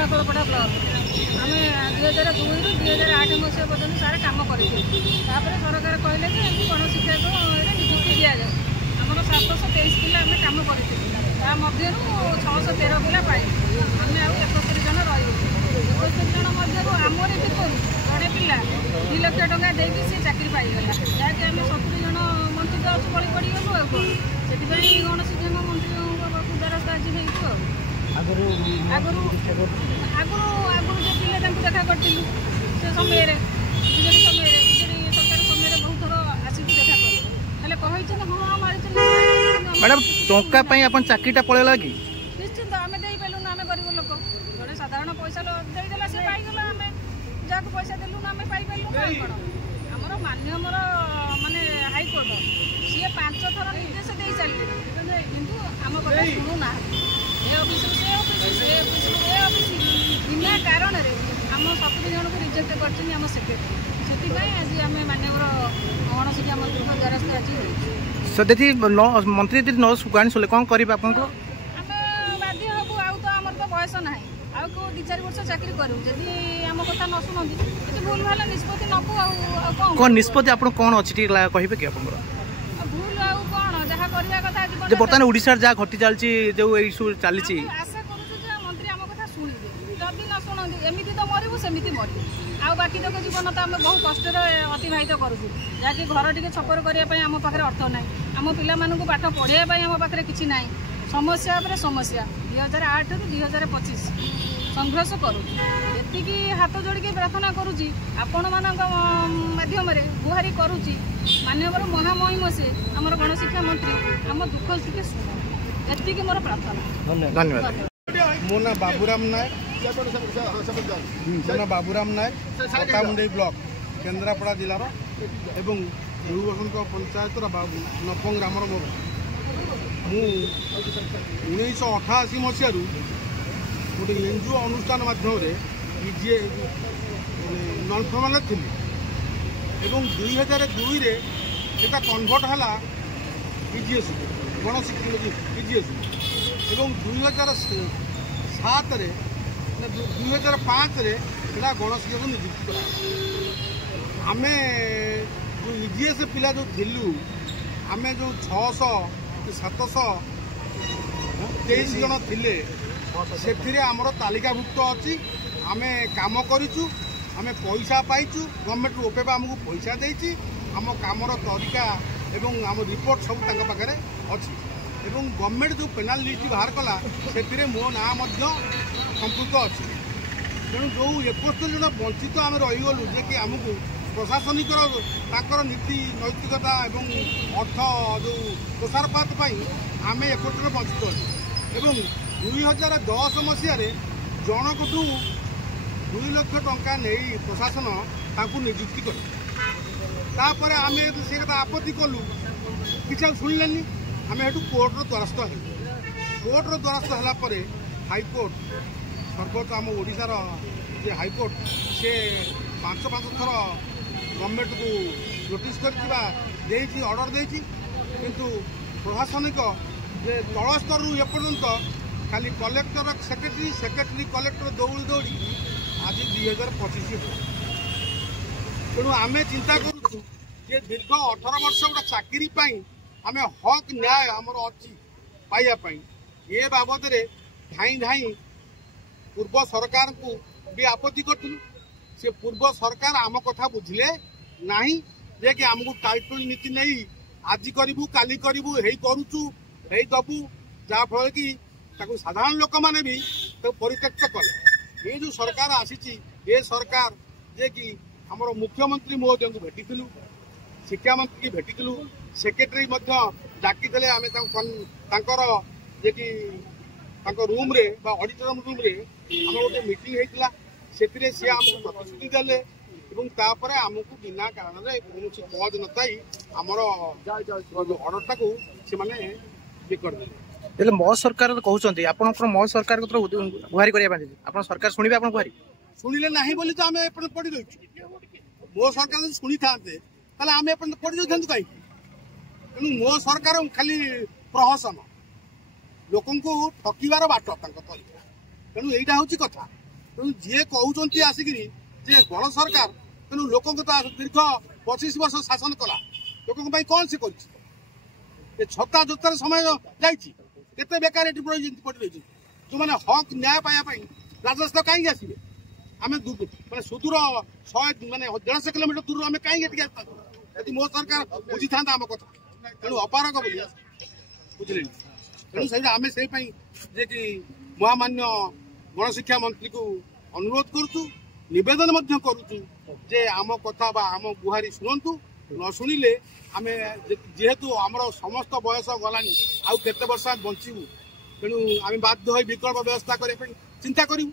नूआकलपड़ा block आम 2002 ରୁ 2008 मसीहा पर्यटन सारे कम कर सरकार कहले गणशिक्षक नियुक्ति दि जाए आम 723 पिला आम कम कर 613 पिला पाई आम आउ 71 जन रही 71 जन मध्य आमर भितर जड़े पिला 2 लाख टंका देकी सी चाकरी पाईगला जहाँकि आम 70 जन वंचित अच्छु बड़ी पड़गलु से गणशिक्षक मंत्री द्वारस्थ आज आगुरी आगुरी जो पिले देखा करूँ से समय विजेडी समय विजेडी सरकार समय बहुत थर आसिक देखा करें हाँ मारी मैडम टंका चाकरीटा पड़ेगा कि निश्चिंत आम दे पालुन आम गरीब लोक जो साधारण पैसा देदेला सी पाईगला आम जहाँ पैसा देलु आम पाइलु कौन आमर मान्यमर माने हाइकोर्ट सी 5 थर निर्देश दे चलिए किंतु आम कथा शुणुना बिना कारण आम 70 जन को रिजेक्ट कर आम सेक्रेटरी से आज आम मान्यवर गणशिक्षा मंत्री द्वारस्थ आज सदी मंत्री न शुणी शुले कौन कर आम बाध्य हबू आउ तो आमर तो बयस ना आउ को 2-4 वर्ष चाकरी करूँ जदि आम कथा न शुणती किसी भूल भाल निष्पत्ति नबू कौन निष्पत्ति आप कौन अच्छी कहे कि आप भूल आउ कौन जहाँ करवा कथा आज बर्तमान ओडिशा जहाँ घटी चलती जो चली आशा करूँ मंत्री आम कथा शुणिबे जदि न शुणती एमती तो मरबू सेमती मरबू आउ बाकी तक जीवन तो आम बहुत कष्ट अतिवाहित करूँ जहाँकि घर टी छपर करने आम पाखे अर्थ ना आम पिला पाठ पढ़ाई आम पाखे किसी ना समस्या पर समस्या 2008 ରୁ 2025 संघर्ष करुँगी हाथ जोड़ी प्रार्थना करुँची आपण माध्यम गुहारी करुँची मान्यवर महामहिम से आमर गणशिक्षा मंत्री आम दुख सुखे शुण एति मोर प्रार्थना धन्यवाद। मो ना बाबूराम नायक मो ना बाबूराम नायक पटामुंडई ब्लॉक केन्द्रापड़ा जिलार एवं गुरुबसंत पंचायत नपंग ग्रामर मोर मु 1988 मसीह गोटे एनजीओ अनुष्ठान माध्यम नन फर्माल थी एवं 2002 रे एटा कन्वर्ट है पीजीएस पीजीएस एवं 2007 रे 2005 रे एटा गणशिक्षक नियुक्ति करा आमे जो ईजीएस पिला जो थिलु आमे जो 600-723 जन थिले से आमर तालिकाभुक्त अच्छी आम कम करूँ आम पैसा पाइचु गवर्नमेंट ओपेबा आमको पैसा देती आम कामर तरीका एवं आम रिपोर्ट सब पाखे अच्छी एवं गवर्नमेंट जो पेनाल लिस्ट बाहर कला से मो ना संपुक्त अच्छी तेणु जो 71 जन वंचित आम रहीगलु जे कि आमको प्रशासनिक नीति नैतिकता एवं अर्थ जो तुषारपात आम 71 वंचित अच्छे 2010 मसीह जनक 2 लाख टंका नहीं प्रशासन नियुक्ति कर आम से आपत्ति कलु कि शुणिले आम ये कोर्टर द्वारस्थ कोर्टर द्वारस्थ होगापर हाईकोर्ट सर्वोच्च आम ओडिशार जे हाईकोर्ट से 5 थर गवर्नमेंट को नोटिस कर ऑर्डर देती किंतु प्रशासनिक जे तल स्तर एपर्यंत खाली कलेक्टर सेक्रेटरी कलेक्टर दौड़ी दौड़ी आज 2025 तेणु आम चिंता करूँ दीर्घ 18 वर्ष गोटे चाकरी आम हक न्याय आमर अच्छी पाइबापी ये बाबद धाई धाई पूर्व सरकार को भी आपत्ति करूँ से पूर्व सरकार आम कथा बुझिले नहीं जे कि आमको टाइटल नीति नहीं आज करूँ काली करूँ हे करूचु हे दबू जहाँफल कि साधारण लोक मैंने भी परित्यक्त कले ये जो सरकार आसी ये सरकार जे कि आमर मुख्यमंत्री महोदय को भेटी शिक्षा मंत्री की भेटी सेक्रेटरी डाकी आम जे कि रूम रे ऑडिटोरियम रूम रे आम गोटे मीटिंग होता से सी आमको प्रतिश्रुति देले तापर आमको बिना कारण कौन पद नथाई आमर ऑर्डरटा को से करदे मो सरकार कहते आप मो सरकार गुहारी करने सरकार शुणे आप गुहारी शुणिले ना बोली तो आम एपट पड़ी रही मो सरकार शुणी था आम एपट पड़ी रही कहीं तेणु मो सरकार खाली प्रहसन लोक ठकिबार बाट तरीका तेणु यहीटा हूँ कथा ତେଣୁ ଯିଏ କହୁଛନ୍ତି ଆସିକିରି ଯେ ବଡ଼ ସରକାର ତେଣୁ ଲୋକଙ୍କୁ ତ ଦୀର୍ଘ 25 ବର୍ଷ ଶାସନ କଲା ଲୋକଙ୍କ ପାଇଁ କ'ଣ ସେ କରିଛି ଏ ଛତା ଯୋତାର ସମୟ ଯାଇଛି କେତେ ବେକାର ଏଠି ପଡ଼ି ରହିଛନ୍ତି ଯେଉଁମାନେ ହକ୍ ନ୍ୟାୟ ପାଇବା ପାଇଁ ରାଜସ୍ଥ କାହିଁକି ଆସିବେ ଆମେ ମାନେ ସୁଦୂର 100 ମାନେ 150 କିଲୋମିଟର ଦୂରରୁ ଆମେ କାହିଁକି ଏଠିକି ଆସିଥାନ୍ତୁ ଯଦି ମୋ ସରକାର ବୁଝିଥାନ୍ତା ଆମ କଥା ତେଣୁ ଅପାରଗ ବୋଲି ବୁଝିଲେନି ତେଣୁ ସେଇଟା ଆମେ ସେଇ ପାଇଁ ଯେ କି ମହାମାନ୍ୟ ଗଣଶିକ୍ଷା ମନ୍ତ୍ରୀକୁ ଅନୁରୋଧ କରୁଛୁ ନିବେଦନ ମଧ୍ୟ କରୁଛୁ ଯେ ଆମ କଥା ବା ଆମ ଗୁହାରି ଶୁଣନ୍ତୁ ନ ଶୁଣିଲେ ଆମେ ଯେହେତୁ ଆମର ସମସ୍ତ ବୟସ ଗଲାଣି ଆଉ କେତେ ବର୍ଷ ବଞ୍ଚିବୁ ତେଣୁ ଆମେ ବାଧ୍ୟ ହୋଇ ବିକଳ୍ପ ବ୍ୟବସ୍ଥା କରିବା ପାଇଁ ଚିନ୍ତା କରିବୁ।